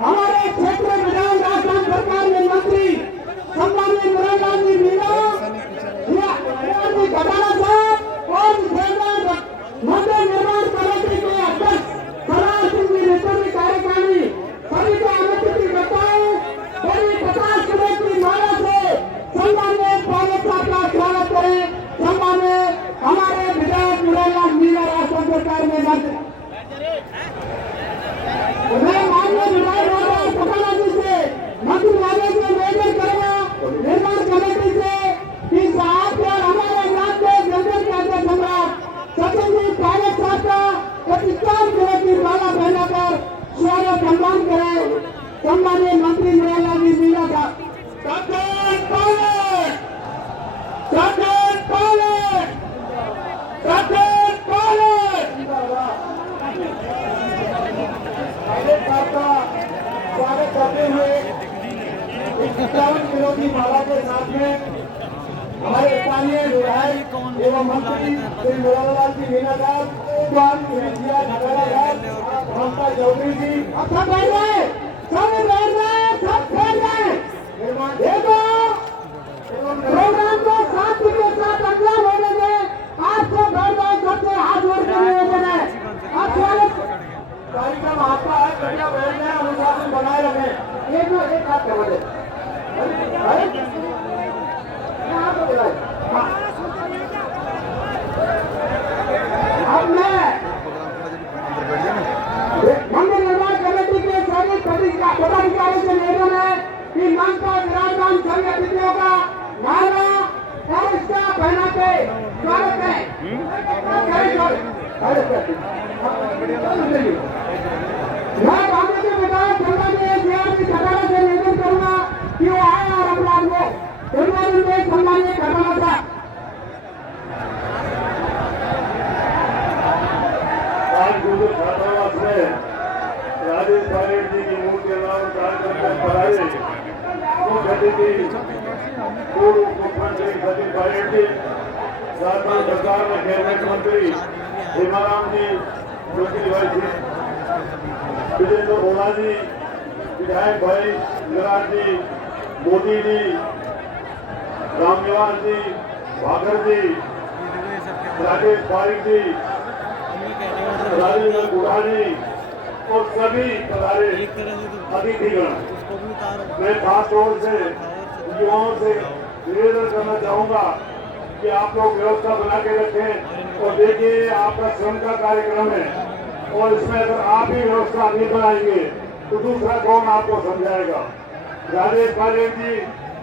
हमारे क्षेत्र विधान राजस्थान सरकार में मंत्री सम्माननीय मुरारलाल जी मीणा जी घटाला साहब और मंदिर निर्माण कमेटी के अध्यक्ष सरदार सिंह जी नेतृत्व कार्यकारिणी सभी को आमंत्रित करता हूँ। मेरी 50 किलो की माला से सम्माननीय पायलट साहब का स्वागत करें। सम्माननीय हमारे विधायक मुरारलाल मीणा राजस्थान सरकार में मंत्री मैं माननीय विधायक घटाला जी से मंत्रिमंडल से निवेदन करूंगा निर्माण कमेटी से कि साहब और हमारे राज्य के जनरल के अध्यक्ष सम्राट सचिन जी पायलट साहब का 51 किलो की माला पहनाकर स्वागत सम्मान करें। सम्माननीय मंत्री मुरारलाल जी मीणा का स्वागत करते हुए 51 किलो की माला के साथ में हमारे स्थानीय विधायक एवं मंत्री श्री मुरारलाल जी मीणा साहब, ममता चौधरी जी सब बैठ गए, सब बैठ गए। देखो प्रोग्राम को शांति के साथ अंजाम होने में आपको बैठ गए सबसे हाथ जोड़ के निवेदन है। आप स्वागत कार्यक्रम आपका है, बढ़िया बैठ जाए, अनुशासन बनाए रखें। एक हाथ करवा दे अब मैं मंदिर निर्माण कमेटी के सभी पदाधिकारियों से निवेदन है कि मंच पर विराजमान सभी अतिथियों का माला और इसका पहना के स्वागत है। मैं कांग्रेस के विधायक सम्माननीय घटाला से निवेदन करूंगा कि वो आए और अपना निर्वाचन में सम्माननीय घटाला साहब छात्रावास में राजेश पायलट जी की मूर्ति अनावरण कार्यक्रम कराए मुख्य अतिथि पूर्व मुख्यमंत्री सचिन पायलट जी, झारखंड सरकार में कैबिनेट मंत्री हेमाराम जी, ज्योतिर्भाई विजेंद्र भोला जी, विधायक भाई विराट जी, मोदी जी, रामनिवास जी, भागर जी, राजेश पारिक जी, राजेंद्र गुड़ानी और सभी पधारे अतिथिगण, मैं खास तौर से युवाओं से निवेदन करना चाहूंगा कि आप लोग व्यवस्था बना के रखें और देखिए आपका श्रम का कार्यक्रम है और इसमें अगर आप ही व्यवस्था नहीं बनाएंगे तो दूसरा कौन आपको समझाएगा। राजेश पायलट जी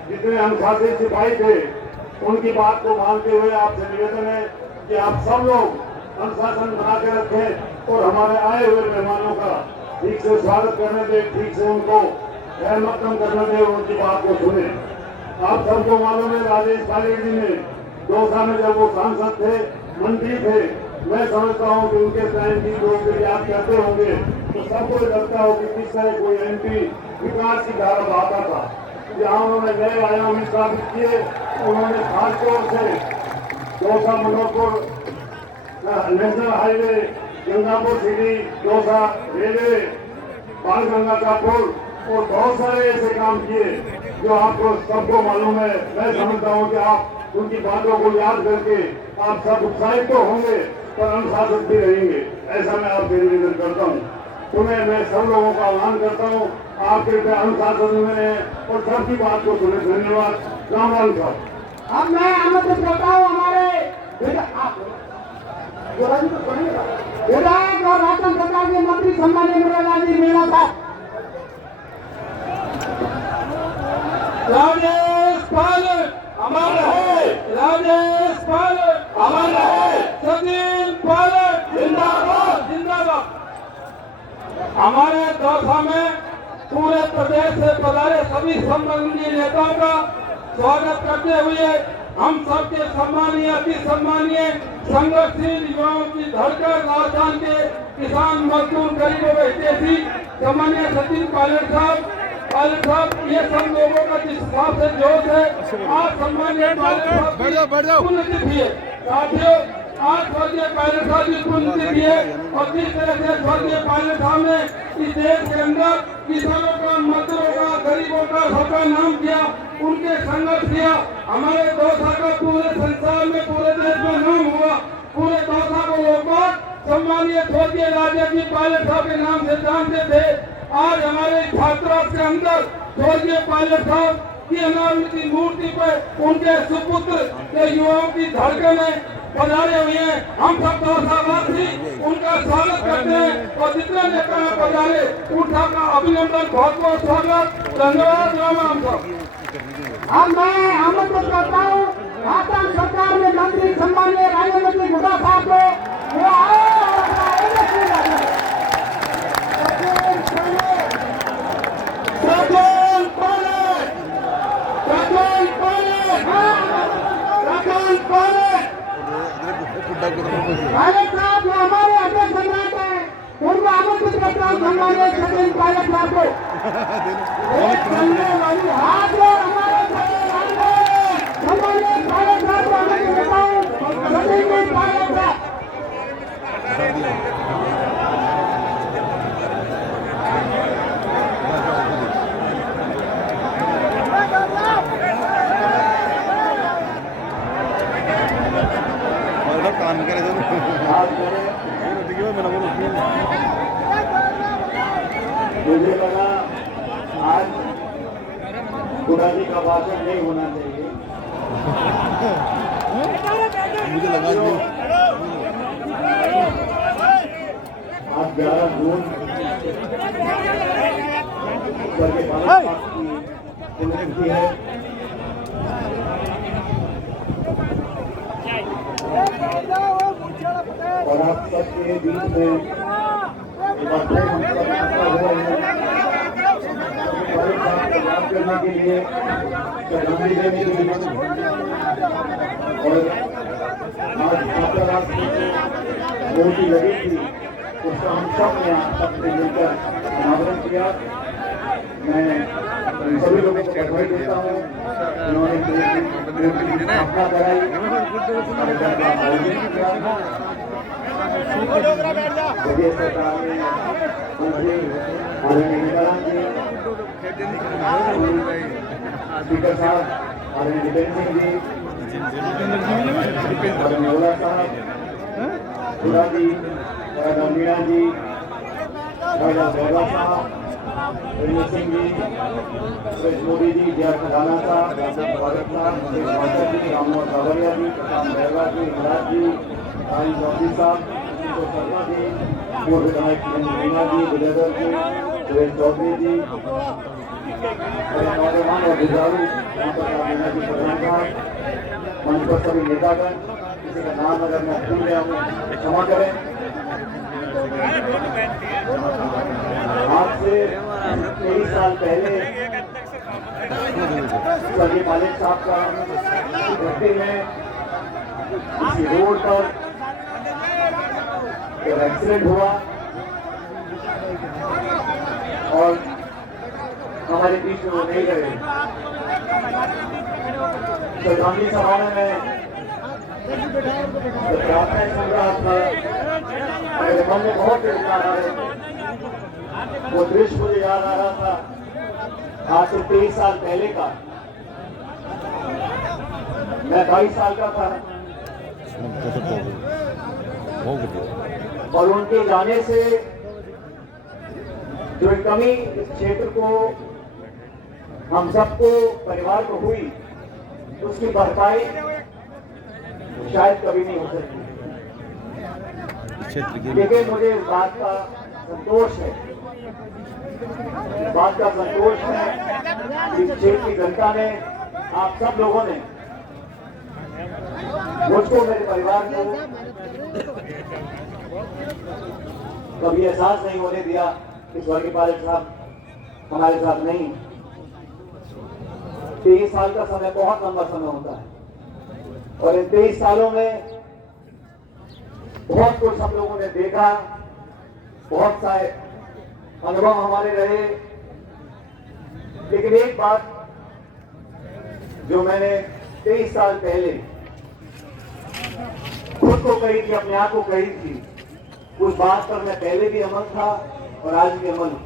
जितने अनुशासित सिपाही थे उनकी बात को मानते हुए आपसे निवेदन है कि आप सब लोग अनुशासन बना के रखें और हमारे आए हुए मेहमानों का ठीक से स्वागत करने दें, ठीक से उनको खैरमकदम करने दें और उनकी बात को सुने। आप सबको मालूम है राजेश पायलट जी ने दौसा में जब वो सांसद थे, मंत्री थे, मैं समझता हूँ कि उनके टाइम की लोग याद करते होंगे तो सबको लगता हो कि किस तरह कोई एमपी विकास की धारा बहाता था। जहाँ उन्होंने नए आयाम स्थापित किए, उन्होंने खासतौर से Dausa Manoharpur national highway, Gangapur city, Dausa railway, Banganga का पुल और बहुत सारे ऐसे काम किए जो आपको सबको मालूम है। मैं समझता हूँ कि आप उनकी बातों को याद करके आप सब उत्साहित तो होंगे पर अनुशासित भी रहेंगे, ऐसा मैं आपसे निवेदन करता हूँ। तुम्हें मैं सब लोगों का आह्वान करता हूँ, आप कृपया अनुशासन में और सबकी बात को सुने। धन्यवाद। राम राम साहब। अब मैं आमंत्रित करता हूँ हमारे विधायक और राजस्थान सरकार के मंत्री सम्माननीय मुरारलाल जी मीणा साहब। राजेश पायलट अमर रहे, राजेश पायलट अमर रहे, सचिन पायलट जिंदाबाद जिंदाबाद। हमारे दौसा में पूरे प्रदेश से पधारे सभी सम्माननीय नेताओं का स्वागत करते हुए हम सबके सम्मानीय अति सम्मानीय संघर्षशील युवाओं की धड़कन राजस्थान के किसान मजदूर गरीबों के हितैषी सम्मानीय सचिन पायलट साहब, ये सब लोगों का जिस हिसाब से जोश है, आज सम्मानीय पायलट साहब पुण्यतिथि है। साथियों आज स्वर्गीय पायलट साहब की पुण्यतिथि है और जिस तरह से स्वर्गीय पायलट साहब ने इस देश के अंदर किसानों का, मजदूरों का, गरीबों का सबका नाम किया, उनके संघर्ष किया, हमारे दौसा का पूरे संसार में, पूरे देश में नाम हुआ। पूरे दौसा को लोग सम्मानीय स्वर्गीय राजा जी पायलट साहब के नाम से जानते थे। आज हमारे छात्रावास के अंदर स्वर्गीय पायलट साहब की अनावृति मूर्ति पर उनके सुपुत्र के युवाओं की धड़कनें पधारे हुए हैं। हम सब दौसावासी उनका स्वागत करते हैं और जितने नेता पधारे उनका का अभिनंदन, बहुत बहुत स्वागत, धन्यवाद। राम सब अब मैं आमंत्रित करता हूँ आसाम सरकार में मंत्री सम्मानीय राजेंद्र सिंह हुड्डा साहब को वो आए और अपना एमएसपी लगाए। पायलट साहब जो हमारे अध्यक्ष सम्राट हैं, उनको आमंत्रित करता हूँ सम्मानीय सचिन पायलट साहब को। एक चलने वाली हाथ में हमारे सम्मानीय पायलट साहब को आमंत्रित करता हूँ, सचिन पायलट साहब। काम करे तो मुझे लगा आज हुड्डा जी का भाषण नहीं होना चाहिए। मुझे लगा आज 11 जून स्वर्गीय पायलट साहब की पुण्यतिथि है। और आप सबके बीच में याद करने के लिए, श्रद्धांजलि देने के लिए और आज छात्रावास में जो मूर्ति लगी थी उसका हम सब ने सबसे मिलकर अनावरण किया। मैं सभी लोगों को बधाई देता हूँ जिन्होंने स्थापना कराई, प्रदेश सरकार ने मंत्री आदरणीय नित्यानंद जी, स्पीकर साहब आदरणीय जितेंद्र सिंह जी, आदरणीय ओला साहब, हुड्डा जी, राजा मीणा जी, राजा बैगा साहब, रणजीत सिंह जी, सुरेश मोदी जी, जय खजाना साहब, भारत साहब, शेख मास्टर जी, राममोहन सावरिया जी, प्रशांत बैगा जी, महाराज जी, रानी चौधरी साहब, शर्मा जी, पूर्व विधायक मीना जी, विजयदर जी, सुरेश चौधरी जी, नौजवान और बुजुर्ग मीना जी प्रधान साहब, मंच पर सभी नेतागण, किसी का नाम अगर मैं भूल गया हूँ क्षमा करें। आज से 23 साल पहले स्वर्गीय पायलट साहब का धरती में इसी रोड पर एक एक्सीडेंट हुआ और हमारे बीच में वो नहीं रहे। श्रद्धांजलि सभा में मैं प्रार्थनाएं सुन रहा था, मेरे मन में बहुत आ रहा है। वो दृश्य मुझे याद आ रहा था आज से 23 साल पहले का। मैं 22 साल का था और उनके जाने से जो कमी इस क्षेत्र को, हम सबको, परिवार को हुई, उसकी भरपाई शायद कभी नहीं हो सकती। लेकिन मुझे इस बात का संतोष है, इस बात का संतोष है इस क्षेत्र की जनता ने, आप सब लोगों ने मुझको, मेरे परिवार को कभी एहसास नहीं होने दिया कि स्वर्गीय पायलट साहब हमारे साथ नहीं। 23 साल का समय बहुत लंबा समय होता है और इन 23 सालों में बहुत कुछ हम लोगों ने देखा, बहुत सारे अनुभव हमारे रहे। लेकिन एक बात जो मैंने 23 साल पहले खुद को कही थी, अपने आप को कही थी, उस बात पर मैं पहले भी अमल था और आज भी अमल हूं।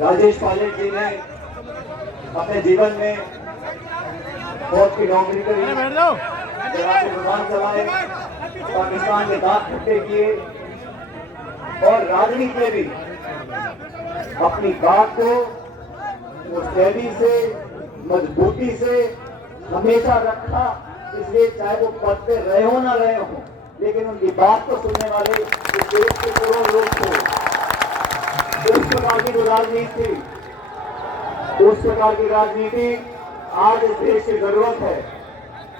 राजेश पायलट जी ने अपने जीवन में फौज की नौकरी करी, विमान चलाए, पाकिस्तान के दांत खट्टे किए और राजनीति में भी अपनी बात को मुस्तैदी से, मजबूती से हमेशा रखा। इसलिए चाहे वो पद पे रहे हो ना रहे हो, लेकिन उनकी बात को सुनने वाले इस देश के करोड़ लोग थे। उस प्रकार की जो राजनीति थी, उस प्रकार की राजनीति आज इस देश की जरूरत है।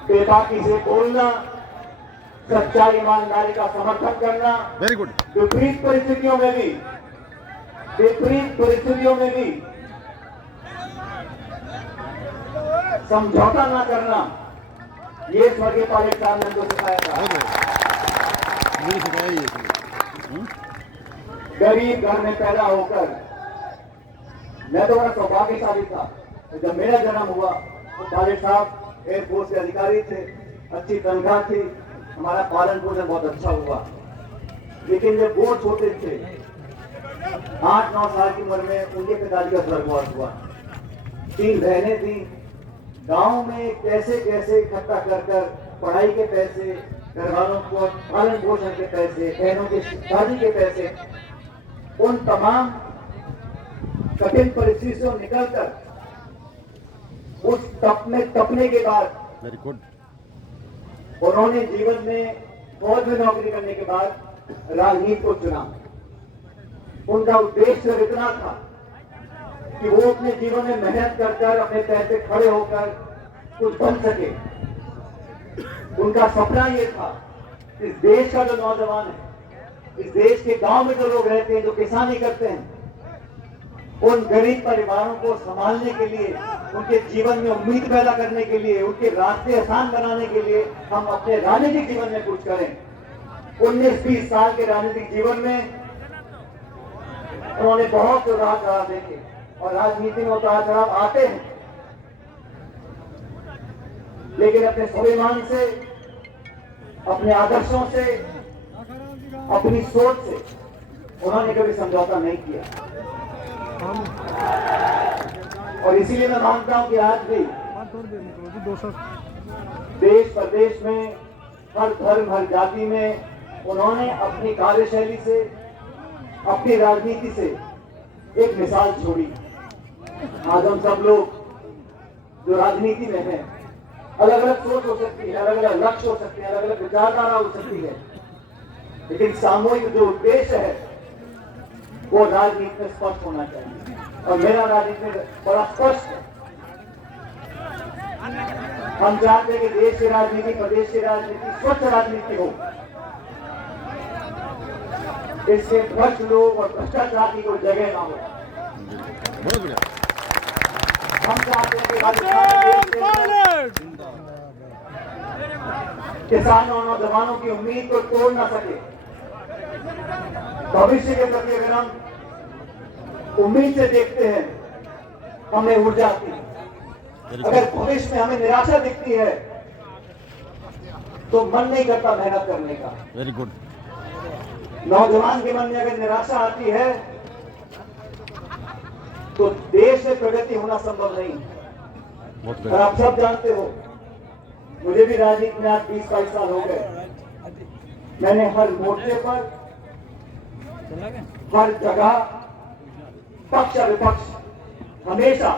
बेबाकी से बोलना, सच्चाई ईमानदारी का समर्थन करना, वेरी गुड। विपरीत परिस्थितियों में भी समझौता ना करना, ये स्वर्गीय पायलट साहब ने हमको सिखाया था। मुझे सिखाया ही है। गरीब घर में पैदा होकर मैं तो बड़ा सौभाग्यशाली था। तो जब मेरा जन्म हुआ तो पायलट साहब एयरफोर्स के अधिकारी थे, अच्छी तनख्वाह थी, हमारा पालन पोषण बहुत अच्छा हुआ। लेकिन जब वो छोटे थे, 8-9 साल की उम्र में उनके पिताजी का स्वर्गवास हुआ। 3 बहनें थी। गांव में कैसे कैसे इकट्ठा कर कर पढ़ाई के पैसे, घर वालों को पालन पोषण के पैसे, बहनों की शादी के पैसे, उन तमाम कठिन परिस्थितियों से निकलकर उस तप में तपने के बाद वेरी गुड। उन्होंने जीवन में फौज में नौकरी करने के बाद राजनीति को चुना। उनका उद्देश्य इतना था कि वो अपने जीवन में मेहनत कर अपने पैर पे खड़े होकर कुछ बन सके। उनका सपना ये था, इस देश का जो नौजवान है, इस देश के गांव में जो लोग रहते हैं, जो किसानी करते हैं, उन गरीब परिवारों को संभालने के लिए, उनके जीवन में उम्मीद पैदा करने के लिए, उनके रास्ते आसान बनाने के लिए हम अपने राजनीतिक जीवन में कुछ करें। 19-20 साल के राजनीतिक जीवन में उन्होंने बहुत उतार चढ़ाव देखे और राजनीति में उतार चढ़ाव आते हैं, लेकिन अपने स्वाभिमान से, अपने आदर्शों से, अपनी सोच से उन्होंने कभी समझौता नहीं किया। और इसीलिए मैं मानता हूं कि आज भी देश प्रदेश में, हर धर्म, हर जाति में उन्होंने अपनी कार्यशैली से, अपनी राजनीति से एक मिसाल छोड़ी। आज हम सब लोग जो राजनीति में हैं, अलग अलग सोच हो सकती है, अलग अलग लक्ष्य हो सकते हैं, अलग अलग विचारधारा हो सकती है, लेकिन सामूहिक जो उद्देश्य है वो राजनीति में स्पष्ट होना चाहिए। और मेरा राजनीति में बड़ा स्पष्ट है। हम चाहते हैं कि देश की राजनीति, प्रदेश की राजनीति स्वच्छ राजनीति हो। इससे भ्रष्ट लोग और भ्रष्टाचार की कोई जगह ना हो। बहुत बढ़िया। हम चाहते हैं कि राजस्थान किसानों और नौजवानों की उम्मीद को तोड़ ना सके। भविष्य के प्रति अगर हम उम्मीद से देखते हैं, हमें ऊर्जा आती है। अगर भविष्य में हमें निराशा दिखती है तो मन नहीं करता मेहनत करने का। Very good. नौजवान के मन में अगर निराशा आती है तो देश में प्रगति होना संभव नहीं। बहुत और आप सब जानते हो, मुझे भी राजनीति में आज 20-22 साल हो गए। मैंने हर मोर्चे पर, हर जगह, पक्ष विपक्ष, हमेशा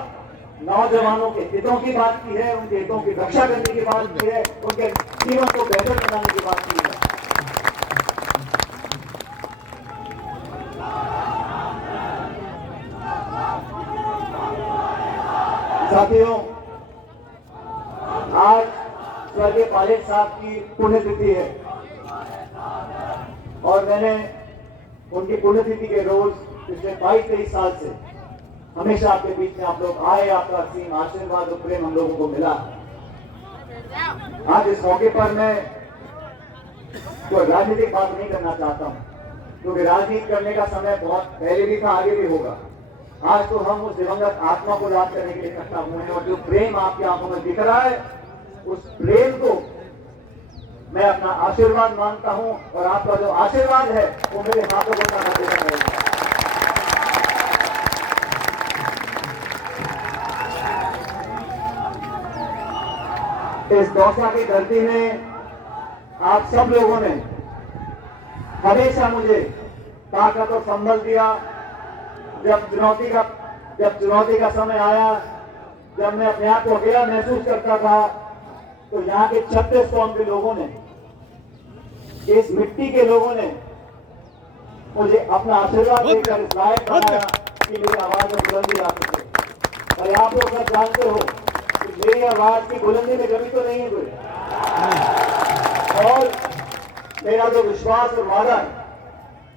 नौजवानों के हितों की बात की है, उनके हितों की रक्षा करने की बात की है, उनके जीवन को बेहतर बनाने की बात की है। साथियों, आज स्वर्गीय पायलट साहब की पुण्यतिथि है और मैंने उनकी पुण्यतिथि के रोज पिछले 22-23 साल से हमेशा आपके बीच में आप लोग आए। आपका असीम आशीर्वाद और प्रेम हम लोगों को मिला। आज इस मौके पर मैं कोई राजनीतिक बात नहीं करना चाहता हूं, क्योंकि राजनीति करने का समय बहुत पहले भी था, आगे भी होगा। आज तो हम उस दिवंगत आत्मा को याद करने के लिए इकट्ठा हुए हैं और जो प्रेम आपकी आंखों में दिख रहा है उस प्रेम को मैं अपना आशीर्वाद मानता हूं और आपका जो आशीर्वाद है वो मेरे हाथों को खाना देना रहेगा। इस दौसा की धरती में आप सब लोगों ने हमेशा मुझे ताकत और संबल दिया। जब चुनौती का समय आया, जब मैं अपने आप को अकेला महसूस करता था, तो यहाँ के 36 कौम के लोगों ने, इस मिट्टी के लोगों ने मुझे अपना आशीर्वाद देकर इस लायक बनाया कि मेरी आवाज में बुलंदी आ सके। और आप लोग सब जानते हो कि मेरी आवाज की बुलंदी में कमी तो नहीं है कोई, और मेरा जो विश्वास और वादा है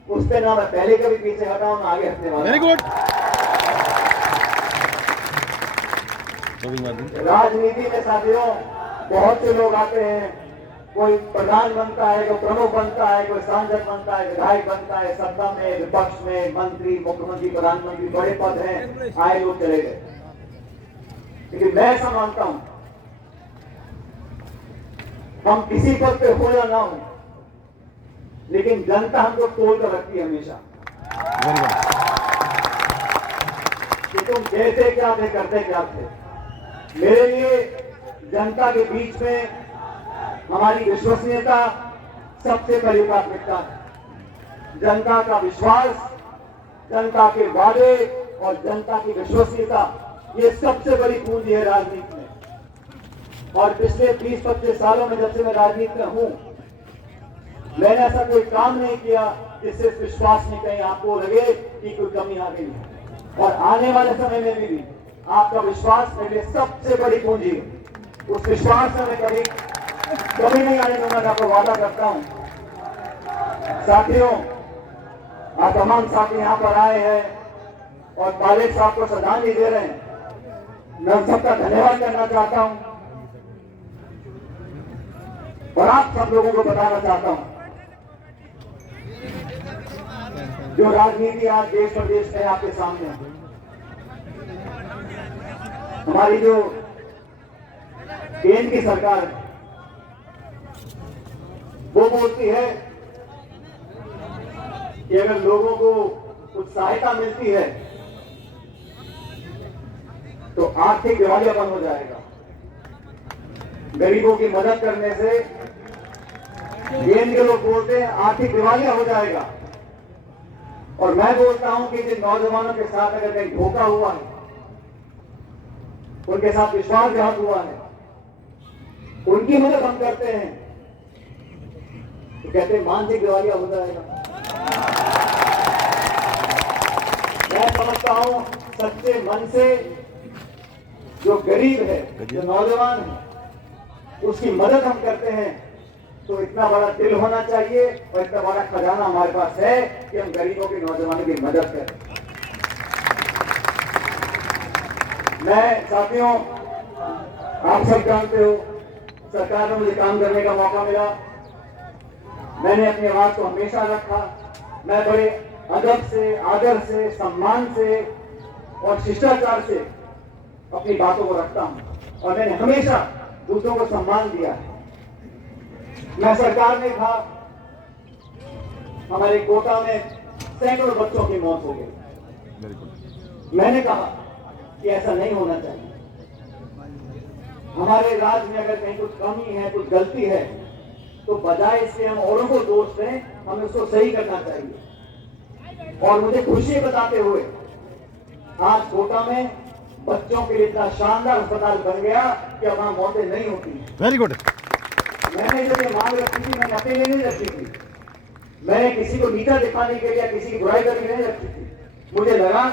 उस पे ना मैं पहले कभी पीछे हटाऊं ना आगे हटने वाला। Very good. राजनीति में साथियों बहुत से लोग आते हैं, कोई प्रधान बनता है, कोई प्रमुख बनता है, कोई सांसद बनता है, विधायक बनता है, सत्ता में, विपक्ष में, मंत्री, मुख्यमंत्री, प्रधानमंत्री, बड़े पद हैं, आए लोग चले गए। लेकिन मैं ऐसा मानता हूं, हम किसी पद पे हो या ना हो, लेकिन जनता हमको तोड़ कर रखती है हमेशा कि तुम कहते क्या थे, करते क्या थे। मेरे लिए जनता के बीच में हमारी विश्वसनीयता सबसे बड़ी प्राथमिकता है। जनता का विश्वास, जनता के वादे और जनता की विश्वसनीयता, ये सबसे बड़ी पूंजी है राजनीति में। और पिछले 20-25 सालों में जब से मैं राजनीति में हूं, मैंने ऐसा कोई काम नहीं किया जिससे इस विश्वास में कहीं आपको लगे कि कोई कमी आ गई है। और आने वाले समय में भी आपका विश्वास मेरे लिए सबसे बड़ी पूंजी है। उस विश्वास में मैं कभी नहीं आने दूंगा, मैं आपको वादा करता हूं। साथियों, आप तमाम साथी यहां पर आए हैं और पायलट साहब को श्रद्धांजलि दे रहे हैं। मैं उन सबका धन्यवाद करना चाहता हूं और आप सब लोगों को बताना चाहता हूं, जो राजनीति आज देश प्रदेश में आपके सामने है। हमारी जो केंद्र की सरकार है वो बोलती है कि अगर लोगों को कुछ सहायता मिलती है तो आर्थिक दिवालियापन हो जाएगा। गरीबों की मदद करने से केंद्र के लोग बोलते हैं आर्थिक दिवालिया हो जाएगा। और मैं बोलता हूं कि जिन नौजवानों के साथ अगर कहीं धोखा हुआ है, उनके साथ विश्वासघात हुआ है, उनकी मदद हम करते हैं तो कहते हैं मानसिक दिवालिया हो जाएगा। मैं समझता हूं सच्चे मन से जो गरीब है, जो नौजवान है, उसकी मदद हम करते हैं तो इतना बड़ा दिल होना चाहिए और इतना बड़ा खजाना हमारे पास है कि हम गरीबों के, नौजवानों की मदद करें। मैं साथियों, आप सब जानते हो, सरकार में मुझे काम करने का मौका मिला। मैंने अपनी आवाज को हमेशा रखा। मैं बड़े अदब से, आदर से, सम्मान से और शिष्टाचार से अपनी बातों को रखता हूं और मैंने हमेशा दूसरों को सम्मान दिया है। मैं सरकार में था, हमारे कोटा में सैकड़ों बच्चों की मौत हो गई। मैंने कहा कि ऐसा नहीं होना चाहिए। हमारे राज्य में अगर कहीं कुछ कमी है, कुछ गलती है, तो बजाय इसके हम औरों को दोष दें, हमें उसको सही करना चाहिए। और मुझे खुशी बताते हुए आज कोटा में बच्चों के लिए इतना शानदार अस्पताल बन गया कि अब वहां मौतें नहीं होती। Very good. मैंने जो ये मांग रखी थी, मैंने अकेले नहीं रखी थी। मैंने किसी को नीचा दिखाने के लिए, किसी की बुराई करके नहीं रखी थी। मुझे लगा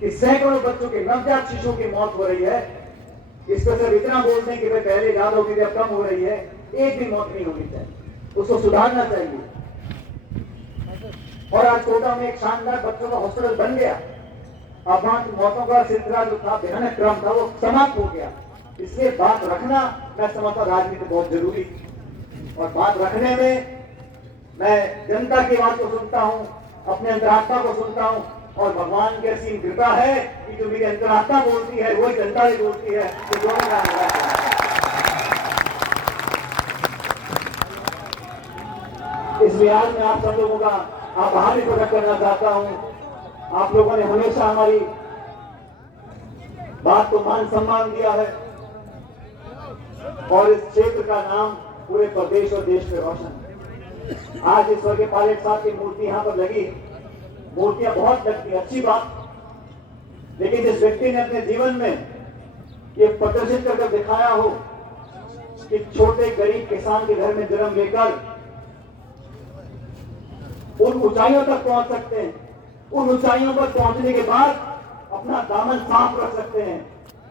कि सैकड़ों बच्चों के, नवजात शिशुओं की मौत हो रही है, इस पर सिर्फ इतना बोलते हैं कि भाई पहले ज्यादा होती थी, अब कम हो रही है। एक भी मौत नहीं होनी चाहिए, उसको सुधारना चाहिए। और आज कोटा में एक शानदार बच्चों का हॉस्पिटल बन गया। अब वहां की मौतों का सिलसिला जो था, भयानक क्रम था, वो समाप्त हो गया। इसलिए बात रखना, मैं समझता राजनीति बहुत जरूरी है। और बात रखने में मैं जनता की बात को सुनता हूं, अपने अंतरात्मा को सुनता हूं और भगवान की असीम कृपा है कि जो मेरी अंतरात्मा बोलती है वही जनता भी बोलती है। तो दोनों का लिहाज में आप सब लोगों का आभार भी प्रकट करना चाहता हूं। आप लोगों ने हमेशा हमारी बात को मान सम्मान दिया है और इस क्षेत्र का नाम पूरे प्रदेश और देश में रोशन है। आज इस स्वर्गीय पायलट साहब की मूर्ति यहां पर लगी, मूर्तियां बहुत लगती है, अच्छी बात, लेकिन जिस व्यक्ति ने अपने जीवन में ये प्रदर्शित करके दिखाया हो कि छोटे गरीब किसान के घर में जन्म लेकर उन ऊंचाइयों तक पहुंच सकते हैं, उन ऊंचाइयों पर पहुंचने के बाद अपना दामन साफ रख सकते हैं,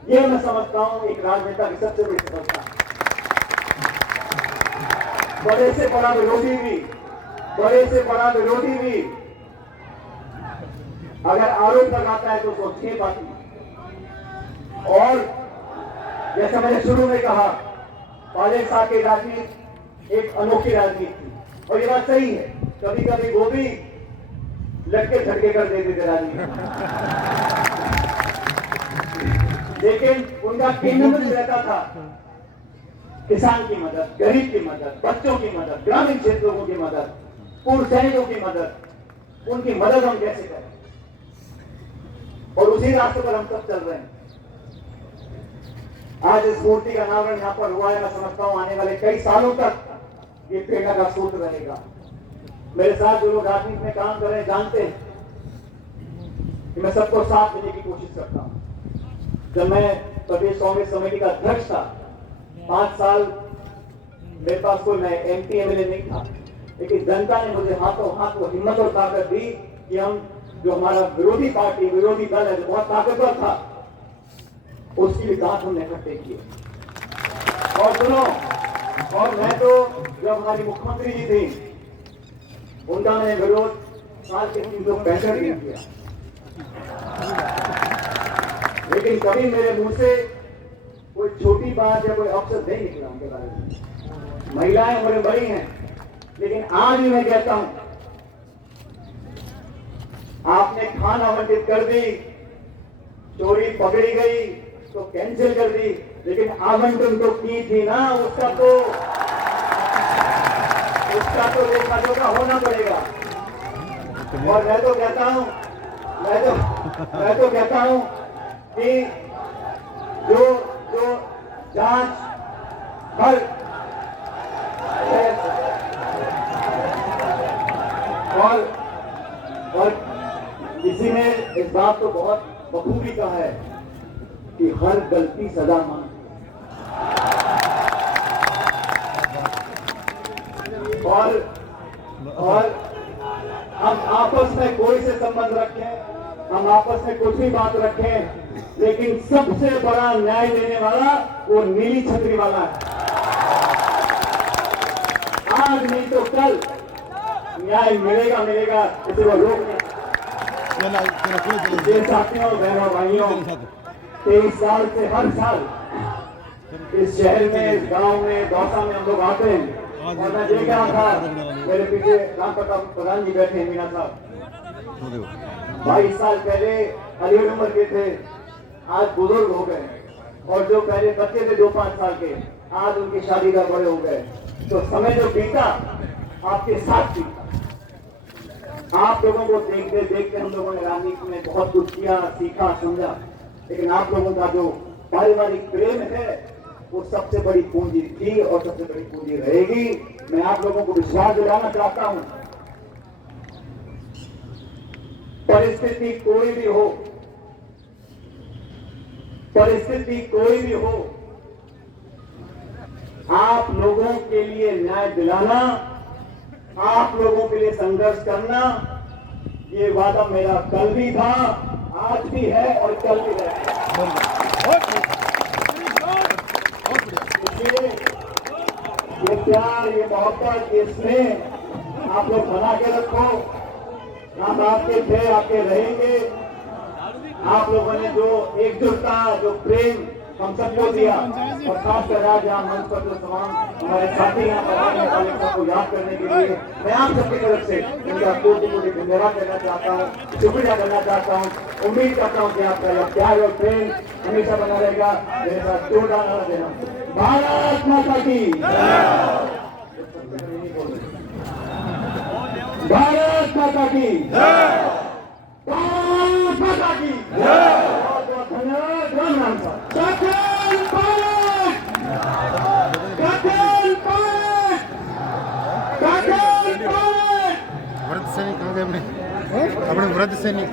ये मैं समझता हूं एक राजनेता की सबसे बड़ी सफलता। बड़े से बड़ा विरोधी भी अगर आरोप लगाता है तो उसको झेप आती है। और जैसा मैंने शुरू में कहा, पायलट साहब की राजनीति एक अनोखी राजनीति थी और ये बात सही है, कभी कभी वो भी लटके झटके कर देते थे राजनीति, लेकिन उनका केंद्र में रहता था किसान की मदद, गरीब की मदद, बच्चों की मदद, ग्रामीण क्षेत्रों की मदद, पूर्व सैनिकों की मदद, उनकी मदद हम कैसे करें, और उसी रास्ते पर हम सब चल रहे हैं। आज इस मूर्ति का अनावरण यहां पर हुआ है, मैं समझता हूं आने वाले कई सालों तक ये प्रेरणा का सूत्र रहेगा। मेरे साथ जो लोग राजनीति में काम कर रहे हैं जानते हैं कि मैं सबको साथ देने की कोशिश करता हूं। जब मैं प्रदेश कांग्रेस कमेटी का अध्यक्ष था, 5 साल मेरे पास कोई मैं MP MLA नहीं था, लेकिन जनता ने मुझे हाथों हाथ को हिम्मत और ताकत दी कि हम जो हमारा विरोधी दल है जो बहुत ताकतवर था, उसकी भी दांत हमने इकट्ठे किए। और सुनो, और मैं तो जब हमारी मुख्यमंत्री जी थी उनका मैंने विरोध साल के 365 दिन किया, लेकिन कभी मेरे मुंह से कोई छोटी बात या कोई अवसर नहीं निकला उनके बारे में। महिलाएं हमारे बड़ी हैं, लेकिन आज भी मैं कहता हूं, आपने खान आवंटित कर दी, चोरी पकड़ी गई तो कैंसिल कर दी, लेकिन आवंटन तो की थी ना, उसका तो लेखा जोखा होना पड़ेगा। और मैं तो कहता हूं कि जो जांच हर और किसी ने इस बात को बहुत बखूबी कहा है कि हर गलती सजा मांगती है। और हम आपस में कोई से संबंध रखें, हम आपस में कुछ भी बात रखें, लेकिन सबसे बड़ा न्याय देने वाला वो नीली छतरी वाला है। आज नहीं तो कल न्याय मिलेगा, इसे वो रोक नहीं। साथियों, बहनों, भाइयों, 23 साल से हर साल इस शहर में, इस गांव में, दौसा में हम लोग आते हैं, और मैं देख रहा था मेरे पीछे राम प्रताप प्रधान जी बैठे हैं, मीना साहब 22 साल पहले अलीगढ़ उम्र के थे, आज बुजुर्ग हो गए, और जो पहले बच्चे थे 2-5 साल के, आज उनकी शादी का बड़े हो गए। तो समय जो बीता आपके साथ बीता, आप लोगों को देखते देखते हम लोगों ने राजनीति में बहुत कुछ किया, सीखा, समझा, लेकिन आप लोगों का जो पारिवारिक प्रेम है वो सबसे बड़ी पूंजी थी और सबसे बड़ी पूंजी रहेगी। मैं आप लोगों को विश्वास दिलाना चाहता हूं, परिस्थिति कोई भी हो, आप लोगों के लिए न्याय दिलाना, आप लोगों के लिए संघर्ष करना, ये वादा मेरा कल भी था, आज भी है और कल भी रहेगा। ये प्यार, ये मोहब्बत, ये स्नेह आप लोग बना के रखो। हम आपके थे, आपके रहेंगे। आप लोगों ने जो एकजुटता, जो प्रेम हम सबको दिया, और खासकर आज यहाँ मंच पर जो तमाम हमारे साथी यहाँ पर आने वाले सबको याद करने के लिए मैं आप सबकी तरफ से इनका कोटि धन्यवाद करना चाहता हूँ, शुक्रिया करना चाहता हूँ। उम्मीद करता हूँ कि आपका यह प्यार और प्रेम हमेशा बना रहेगा। मेरे साथ जोरदार नारा देना, भारत माता की। भारत माता की भारत माता की बहुत बहुत धन्यवाद। राम राम सचिन पायलट सचिन पायलट सचिन पायलट। व्रत सैनिक कहाँ गए अपने व्रत सैनिक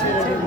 सचिन